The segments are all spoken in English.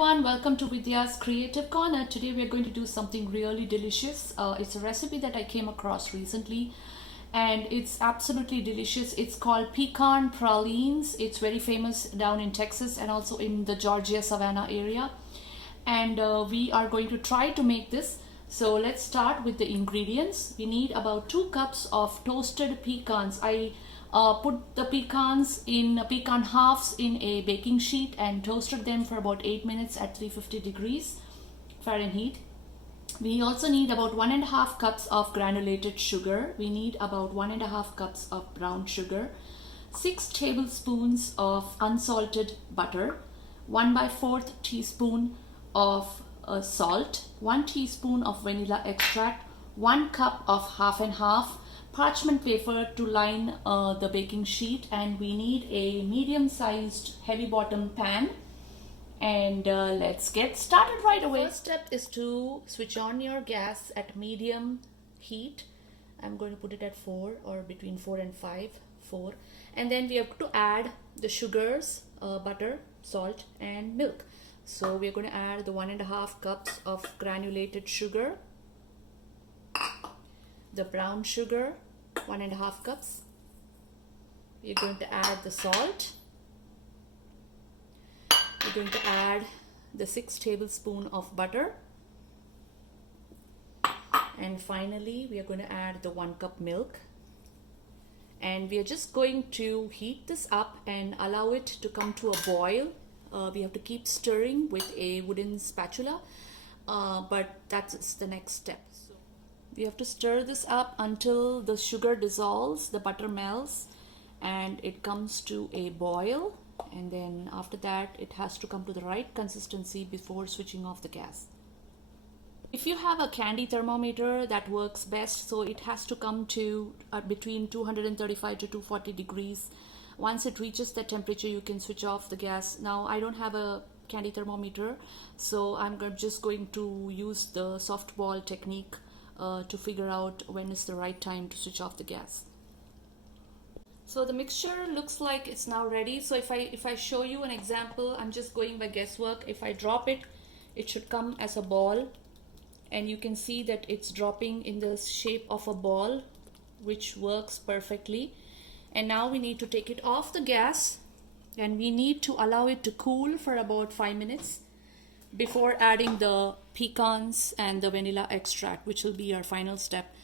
everyone, welcome to Vidya's Creative Corner. Today we are going to do something really delicious. It's a recipe that I came across recently and it's absolutely delicious. It's called Pecan Pralines. It's very famous down in Texas and also in the Georgia Savannah area. And we are going to try to make this. So let's start with the ingredients. We need about 2 cups of toasted pecans. I put the pecans in pecan halves in a baking sheet and toasted them for about 8 minutes at 350 degrees Fahrenheit. We also need about 1.5 cups of granulated sugar. We need about 1.5 cups of brown sugar, 6 tablespoons of unsalted butter, 1/4 teaspoon of salt, 1 teaspoon of vanilla extract, 1 cup of half and half parchment paper to line the baking sheet, and we need a medium-sized heavy bottom pan. And let's get started right away. First step is to switch on your gas at medium heat. I'm going to put it at 4 or between 4 and 5, 4. And then we have to add the sugars, butter, salt and milk. So we're going to add the 1.5 cups of granulated sugar, the brown sugar, 1.5 cups. We're going to add the salt. We're going to add the 6 tablespoons of butter. And finally, we are going to add the 1 cup milk. And we are just going to heat this up and allow it to come to a boil. We have to keep stirring with a wooden spatula, but that's the next step. So we have to stir this up until the sugar dissolves, the butter melts, and it comes to a boil. And then after that, it has to come to the right consistency before switching off the gas. If you have a candy thermometer, that works best. So it has to come to between 235 to 240 degrees. Once it reaches that temperature, you can switch off the gas. Now, I don't have a candy thermometer, so I'm just going to use the softball technique to figure out when is the right time to switch off the gas. So the mixture looks like it's now ready. So if I show you an example, I'm just going by guesswork. If I drop it, it should come as a ball, and you can see that it's dropping in the shape of a ball, which works perfectly. And now we need to take it off the gas, and we need to allow it to cool for about 5 minutes before adding the pecans and the vanilla extract, which will be our final step.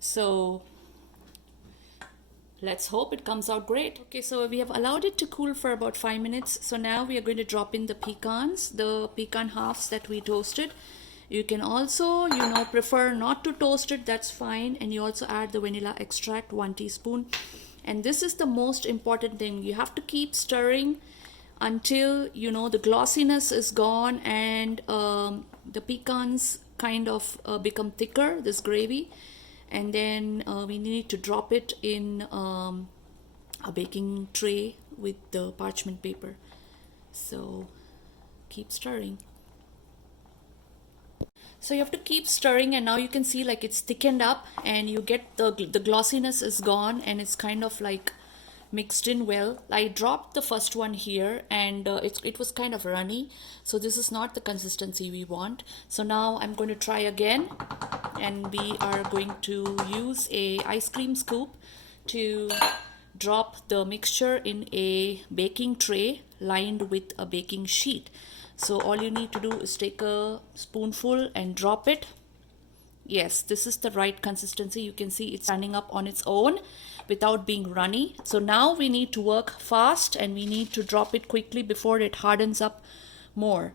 So let's hope it comes out great. Okay, so we have allowed it to cool for about 5 minutes. So now we are going to drop in the pecans, the pecan halves that we toasted. You can also, prefer not to toast it, that's fine. And you also add the vanilla extract, 1 teaspoon. And this is the most important thing. You have to keep stirring until, the glossiness is gone and the pecans kind of become thicker, this gravy. And then we need to drop it in a baking tray with the parchment paper. So keep stirring. So you have to keep stirring, and now you can see like it's thickened up, and you get the glossiness is gone, and it's kind of like mixed in well. I dropped the first one here, and it was kind of runny, so this is not the consistency we want. So now I'm going to try again, and we are going to use a ice cream scoop to drop the mixture in a baking tray lined with a baking sheet. So all you need to do is take a spoonful and drop it. Yes, this is the right consistency. You can see it's standing up on its own without being runny. So now we need to work fast, and we need to drop it quickly before it hardens up more.